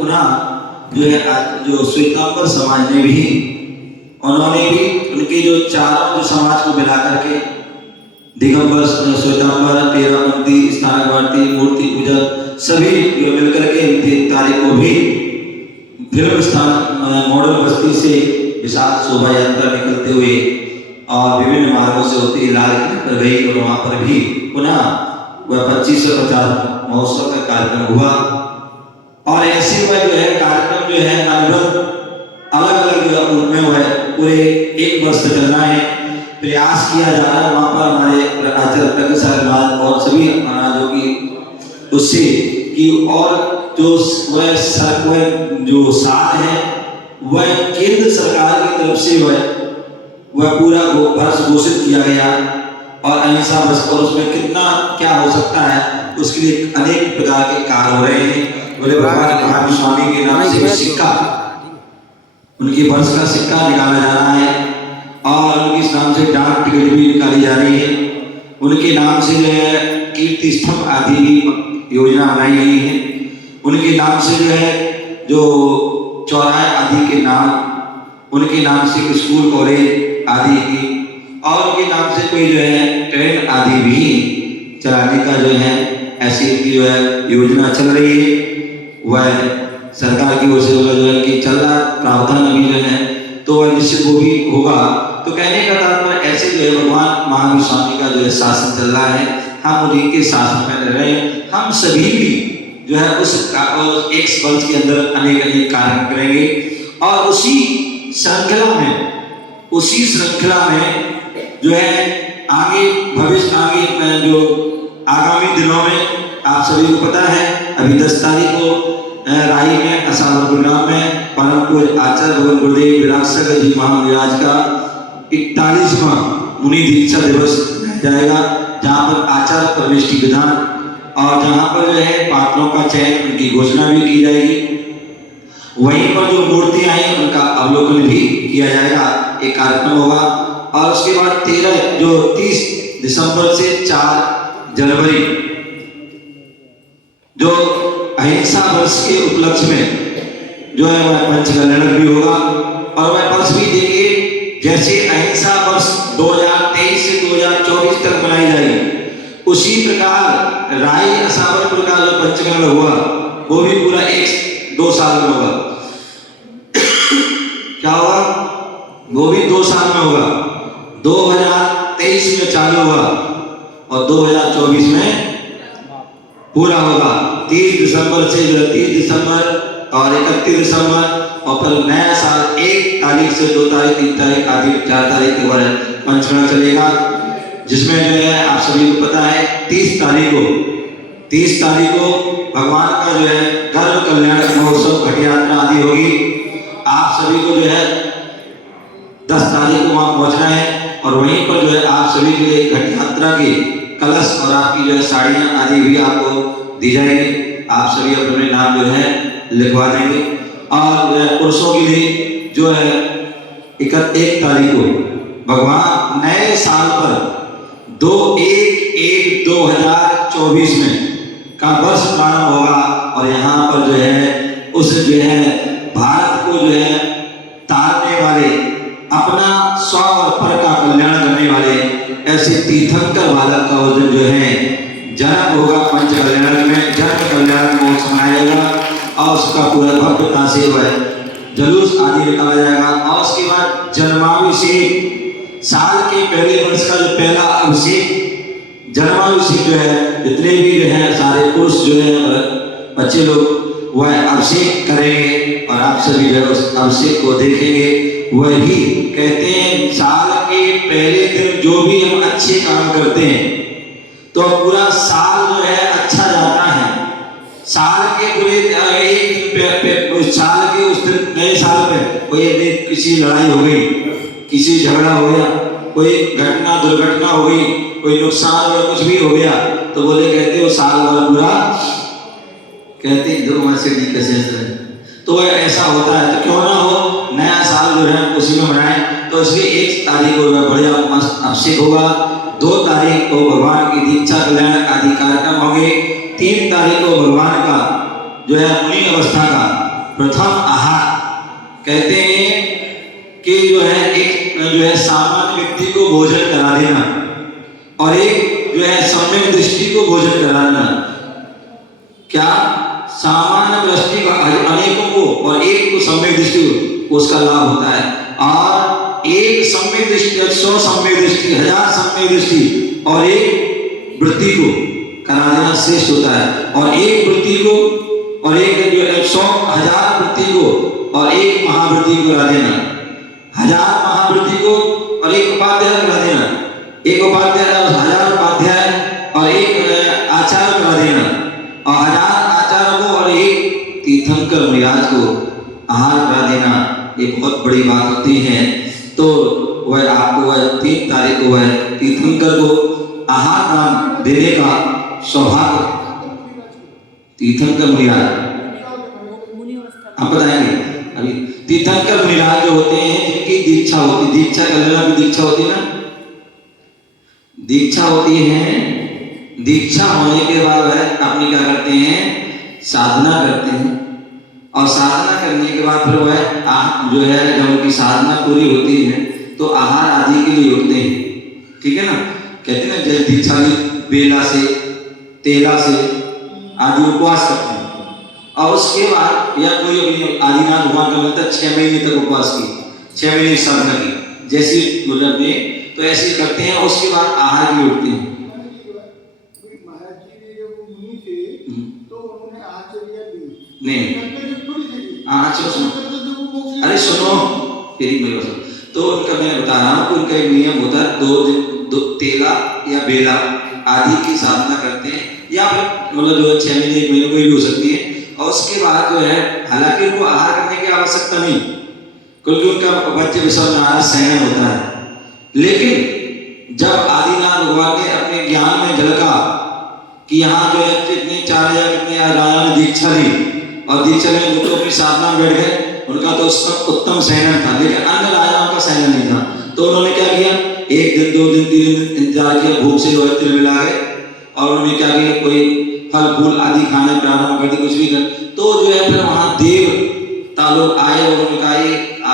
पुनः जो है जो श्वेतांबर समाज ने भी, उन्होंने भी उनके जो चारों जो समाज को मिला करके दिगंबर, श्वेतांबर, तेरहपंथी, स्थानकवर्ती, मूर्ति पूजक सभी जो मिलकर के 3 तारीख को भी फिल्म स्थान मॉडल बस्ती से विशाल शोभा यात्रा निकलते हुए और विभिन्न मार्गों से होती है लाल किले पर गई और वहां पर भी पुनः वह 2550 महोत्सव का कार्यक्रम हुआ। और ऐसे वह जो है कार्यक्रम जो है अनुभव अलग अलग रूप में वह पूरे 1 वर्ष तक चलना है, प्रयास किया जा रहा है वहाँ पर हमारे आचार्य और सभी जो कि उससे कि और जो वह जो साथ है वह केंद्र सरकार की तरफ से वह पूरा वर्ष घोषित किया गया और अहिंसा वर्ष, और उसमें कितना क्या हो सकता है उसके लिए अनेक प्रकार के कार्य हो रहे हैं। बोले भगवान महावीर स्वामी के नाम से सिक्का, उनके वर्ष का सिक्का निकाला जा रहा है और उनके नाम से डाक टिकट भी निकाली जा रही है। उनके नाम से जो है कीर्ति स्तंभ आदि भी योजना बनाई गई है। उनके नाम से जो है जो चौराहे आदि के नाम, उनके नाम से स्कूल कॉलेज आदि की, और उनके नाम से कोई जो है ट्रेन आदि भी चलाने का जो है ऐसी जो है योजना चल रही है। वह सरकार की ओर से जो है कि चल रहा प्रावधान अभी जो है तो वह निश्चित वो भी होगा। तो कहने का तात्पर्य ऐसे जो है भगवान महावीर स्वामी का जो है शासन चल रहा है, हम उन्हीं के शासन में रह रहे हैं। हम सभी भी जो है उस 1 वर्ष के अंदर अनेक कार्य करेंगे और उसी श्रृंखला में जो है आगे भविष्य आगे जो आगामी दिनों में आप सभी को पता है अभी 10 तारीख को राही में असावर गांव में परम पूज्य आचार्य भगवान गुरुदेव विरासत जी महाराज का 41वां मुनि दीक्षा दिवस जाएगा, जहाँ पर आचार्य परमेष्टि विधान और जहाँ पर जो है पात्रों का चयन उनकी घोषणा भी की जाएगी। वहीं पर जो मूर्तियां हैं उनका अवलोकन भी किया जाएगा, एक कार्यक्रम होगा। और उसके बाद 30 दिसंबर से 4 जनवरी जो अहिंसा वर्ष के उपलक्ष्य में जो है वह पंचकल्याण भी होगा। और वह वर्ष भी देखिए जैसे अहिंसा वर्ष 2023 से 2024 तक मनाई जाएगी, उसी प्रकार राई असावरपुर का जो पंचकल्याण हुआ वो भी पूरा 1-2 साल में होगा। क्या होगा? वो भी 2 साल में होगा। 2023 में चालू हुआ और 2024 में पूरा होगा। 30 दिसंबर से 30 दिसंबर और 31 दिसंबर और फिर नया साल 1 तारीख से 2 तारीख 3 तारीख आदि 4 तारीख के बाद पंचकल्याण चलेगा, जिसमें जो है आप सभी को पता है 30 तारीख को भगवान का जो है गर्भ कल्याण महोत्सव घट यात्रा आदि होगी। आप सभी को जो है 10 तारीख को वहां पहुंचना है और वहीं पर जो है आप सभी के लिए घट यात्रा की कलश और आपकी जो है साड़ियां आदि भी आपको दी जाएगी। आप सभी अपने नाम जो है लिखवा देंगे। और पुरुषों के लिए जो है 1 तारीख को भगवान नए साल पर 2/1/2024 में का वर्ष प्रारंभ होगा और यहाँ पर जो है उस जो है भारत को जो है तारने वाले, अपना स्व और पर का कल्याण करने वाले ऐसे तीर्थंकर बालक का उस दिन जो है जन्म होगा। पंचकल्याण में जन्म कल्याण महोत्सव मनाया जाएगा और उसका पूरा भव्यता से वह जुलूस आदि निकाला जाएगा। और उसके बाद जन्माभिषेक, साल के पहले वर्ष का जो पहला अभिषेक जन्माभिषेक जो है जितने भी जो है सारे पुरुष जो है बच्चे लोग वह अभिषेक करेंगे और आप सभी जो है उस अभिषेक को देखेंगे। वही कहते हैं साल के पहले दिन जो भी हम अच्छे काम करते हैं तो पूरा साल जो है अच्छा जाता है। साल के पूरे एक दिन साल के उस दिन नए साल पे कोई किसी लड़ाई हो गई, किसी झगड़ा हो गया, कोई घटना दुर्घटना हो गई, कोई नुकसान और कुछ भी हो गया तो बोले कहते हो साल भर पूरा कहते हैं तो ऐसा होता है। तो क्यों ना हो नया साल जो है उसी में मनाएं। तो इसलिए 1 तारीख को बढ़िया मस्त अभिषेक होगा, 2 तारीख को भगवान की दीक्षा कल्याण आदि कार्यक्रम होंगे, 3 तारीख को भगवान का जो है मुनि अवस्था का प्रथम आहार कहते हैं कि जो है सामान्य व्यक्ति को भोजन करा देना और एक जो है सम्यक दृष्टि को भोजन कराना। क्या? सामान्य दृष्टि का अनेकों को और एक को सम्यक दृष्टि को उसका लाभ होता है, और एक सम्यक दृष्टि 100 सम्यक दृष्टि 1000 सम्यक दृष्टि और एक वृत्ति को करा देना श्रेष्ठ होता है। और एक वृत्ति को और एक जो 100,000 वृत्ति को और एक महावृत्ति को करा देना, 1000 महावृत्ति को और एक उपाध्याय करा देना, एक उपाध्याय और 1000 उपाध्याय और एक आचार्य करा देना, और 1000 आचार्य को और एक तीर्थंकर मुनिराज को आहार करा देना। ये बहुत बड़ी बात होती है। तो वह आपको वह 3 तारीख को वह तीर्थंकर को आहार दान देने का सौभाग्य तीर्थंकर मुनिराज हम बताएंगे। अभी तीर्थंकर मुनिराज जो होते हैं जिनकी दीक्षा होती, दीक्षा का लेना भी दीक्षा होती है ना, दीक्षा होती है। दीक्षा होने के बाद वह अपनी क्या करते हैं, साधना करते हैं, और साधना करने के बाद फिर वह जो है जब उनकी साधना पूरी होती है तो आहार आदि के लिए उठते हैं। ठीक है ना, कहते हैं ना जैसे दीक्षा की बेला से तेला से आदि उपवास करते हैं, और उसके बाद या कोई अपनी आदिनाथ भगवान का मतलब 6 महीने तक उपवास की, 6 महीने साधना की जैसी मतलब में, तो ऐसे करते हैं। उसके बाद आहार भी उठते हैं। नहीं हाँ चलो सुनो, अरे सुनो तेरी मेरी बात। तो उनका मैं बता रहा हूँ कि उनका एक नियम होता है, 2 दिन तेला या बेला आदि की साधना करते हैं, या फिर मतलब जो 6 महीने 1 महीने कोई भी हो सकती है। और उसके बाद जो है हालांकि उनको आहार करने की आवश्यकता नहीं, क्योंकि उनका बच्चे विश्वनारायण शयन होता है। लेकिन जब आदिनाथ भगवान ने अपने ज्ञान में झलका कि यहाँ जो है कितने 4000 कितने राजा ने दीक्षा ली और दीक्षा में वो तो अपनी साधना में बैठ गए, उनका तो उत्तम शयन था, लेकिन अन्य राजाओं का शयन नहीं था। तो उन्होंने क्या किया, 1 दिन 2 दिन 3 दिन इंतजार किया, भूख से जो है तिल मिला गए, और उन्होंने क्या किया, कोई फल फूल आदि खाने प्रारंभ कर दिए, कुछ भी कर। तो जो है फिर वहाँ देवता लोग आए और उन्होंने कहा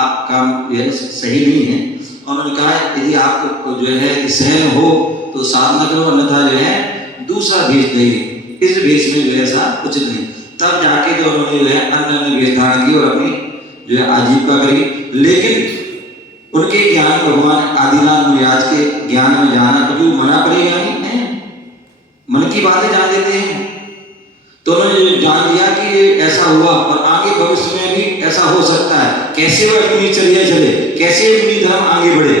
आप काम यह सही नहीं है, और उन्होंने कहा यदि आपको जो है सहन हो तो साधना करो, अन्यथा जो है दूसरा भेष देंगे, इस भेष में जो है ऐसा उचित नहीं। तब जाके जो उन्होंने जो है अन्य भेष धारण की और अपनी जो है आजीविका करी। लेकिन उनके ज्ञान भगवान आदिनाथ मुनिराज के ज्ञान में जाना, क्योंकि मना करेगा नहीं है, मन की बातें जान देते हैं। तो उन्होंने जान लिया कि ये ऐसा हुआ और आगे भविष्य में भी ऐसा हो सकता है, कैसे वह अपनी चर्या चले, कैसे अपनी धर्म आगे बढ़े।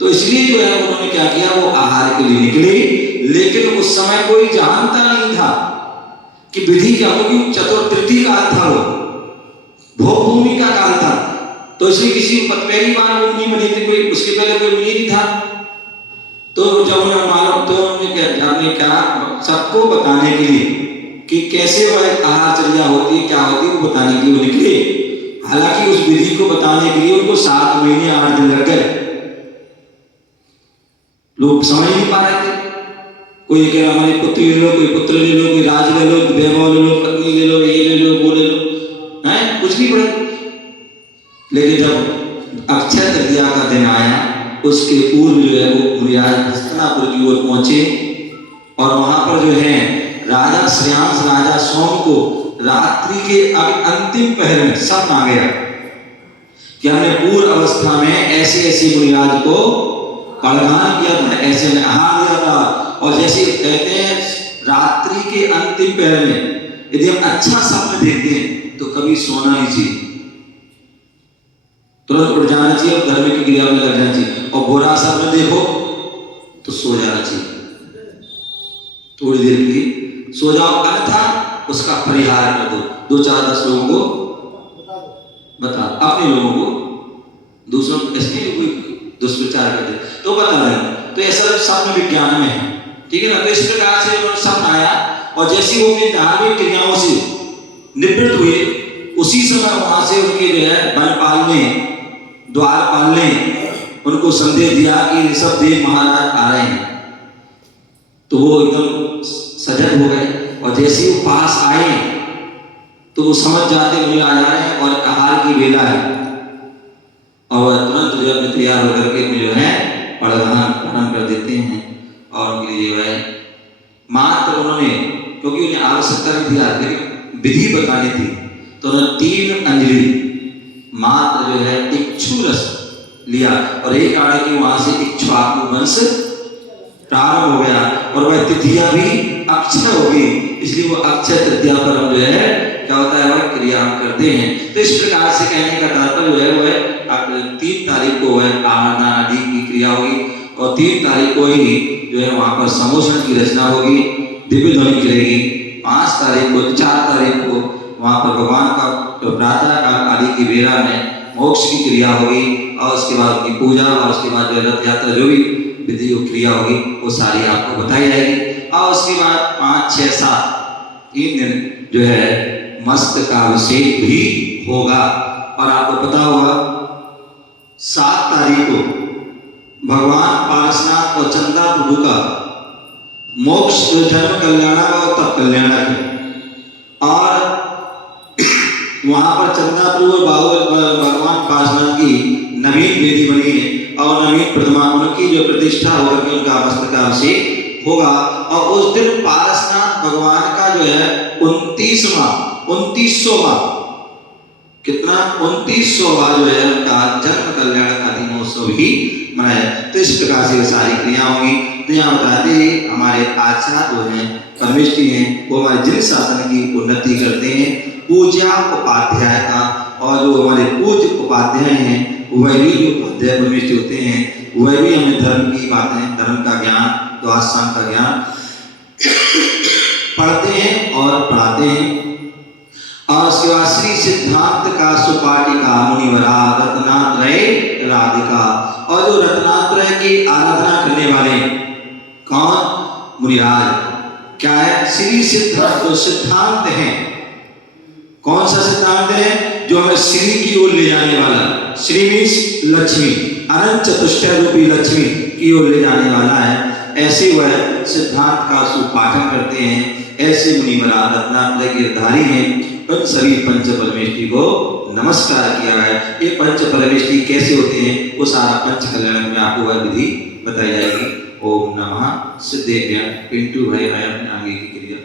तो इसलिए जो है उन्होंने क्या किया, वो आहार के लिए निकले। लेकिन उस समय कोई जानता नहीं था कि विधि क्या होगी, चतुर्थी काल था, वो भोग भूमि का काल था। तो इसलिए किसी पहली बार वो नहीं बनी थी, कोई उसके पहले कोई मिली नहीं था। तो जब उन्हें मालूम, तो उन्होंने क्या सबको बताने के लिए कि कैसे वह आहार चर्या होती है, क्या होती है, वो बताने के लिए वो निकले। हालांकि उस विधि को बताने के लिए उनको 7 महीने 8 दिन लग गए। लोग समझ नहीं पा रहे थे। कोई कह रहा हमारे पुत्र ले लो, कोई पुत्र ले लो, कोई राज ले लो, वैभव ले लो, पत्नी ले लो, ये ले लो, वो ले लो, है कुछ नहीं पड़ा। लेकिन जब अक्षय तृतीया का दिन आया, उसके पूर्व जो है वो मुनिराज हस्तिनापुर की ओर पहुंचे, और वहां पर जो है राजा श्रेयांश राजा सोम को रात्रि के अंतिम पहर में सब आ गया कि हमने पूर्व अवस्था में ऐसे ऐसे मुनिराज को प्रदान किया था, ऐसे में आहार दिया था। और जैसे कहते हैं रात्रि के अंतिम पहर में यदि हम अच्छा सपना देखते हैं तो कभी सोना नहीं चाहिए, तुरंत उठ जाना चाहिए और धर्म की क्रिया में लग जाना चाहिए। और बुरा सपना देखो तो सो जाना चाहिए, थोड़ी देर के लिए सो जाओ, अन्यथा उसका परिहार कर दो। 2-4-10 लोगों को बता, अपने लोगों को, दूसरों को इसलिए कोई दुष्प्रचार कर दे तो बता दें। तो ऐसा सपन विज्ञान में है, ठीक है ना। तो इस प्रकार से उन्होंने सपना आया, और जैसे वो अपनी धार्मिक क्रियाओं से निवृत्त हुए, उसी समय वहां से उनके जो है वनपाल ने, द्वारपाल ने उनको संदेश दिया कि ऋषभ देव महाराज आ रहे हैं। तो वो एकदम सजग हो गए, और जैसे वो पास आए तो वो समझ जाते मुझे आ जा रहे हैं और आहार की बेला है, और वह तुरंत जो है तैयार होकर के मुझे जो है प्रारंभ कर देते हैं। और उनके लिए जो है मात्र उन्होंने, क्योंकि उन्हें आवश्यकता नहीं थी, विधि बतानी थी, तो उन्होंने 3 अंजलि मात्र जो है इक्षु रस लिया, और एक आड़े की वहां से इक्ष्वाकु वंश प्रारंभ हो गया, और वह तिथियां भी अक्षय हो गई, इसलिए वो अक्षय तृतीया पर हम जो है क्या होता है वह क्रिया हम करते हैं। तो इस प्रकार से कहने का तात्पर्य जो है वह 3 तारीख को वह आराधना आदि की क्रिया होगी, और 3 तारीख को ही जो है वहां पर समोषण की रचना होगी, दिव्य ध्वनि गिरेगी। 5 तारीख को 4 तारीख को वहां पर भगवान का प्रातः काल आदि की बेला में मोक्ष की क्रिया होगी, और उसके बाद उनकी पूजा, और उसके बाद जो रथ यात्रा जो भी विधि क्रिया होगी वो सारी आपको बताई जाएगी। और उसके बाद 5, 6, 7 3 दिन जो है मस्त का अभिषेक भी होगा। और आपको पता होगा 7 तारीख को भगवान पारसनाथ और चंदा प्रभु का मोक्ष जन्म कल्याण और तप कल्याण है, और वहां पर चंदा प्रभु और भगवान पारसनाथ की नवीन वेदी बनी है, और नवीन प्रतिमा उनकी जो प्रतिष्ठा होकर के उनका मस्तक का अभिषेक होगा। और उस दिन पारसनाथ भगवान का जो है 29वां कितना 29वां जो है उनका जन्म कल्याण आदि महोत्सव भी मनाया। तो इस प्रकार से सारी क्रिया होंगी। तो यहाँ बताते हैं हमारे आचार्य जो हैं परमेष्ठी हैं वो हमारे जिन शासन की उन्नति करते हैं, पूज्या उपाध्याय का, और जो हमारे पूज्य उपाध्याय हैं वह भी जो उपाध्याय परमेष्ठी होते हैं वह भी हमें धर्म की बातें, धर्म का ज्ञान, द्वादशांग का ज्ञान पढ़ते हैं और पढ़ाते हैं। और उसके बाद श्री सिद्धांत का सुपाटिका मुनिवरा रत्नात्रय राधिका, और जो रत्नात्रय की आराधना करने वाले कौन मुनिराज, क्या है श्री सिद्धांत, तो सिद्धांत है। कौन सा सिद्धांत है? जो हमें श्री की ओर ले जाने वाला, श्री मीन्स लक्ष्मी, अनंत चतुष्टय रूपी लक्ष्मी की ओर ले जाने वाला है। ऐसे वह सिद्धांत का सुपाठन करते हैं। ऐसे मुनिवरा रत्नात्रय के धारी हैं। उन सभी पंच परमेष्ठी को नमस्कार किया है। ये पंच परमेष्ठी कैसे होते हैं वो सारा पंच कल्याण में आपको वह विधि बताई जाएगी। ओम नमः सिद्धेभ्यः। पिंटू भाई अपने आगे की क्रिया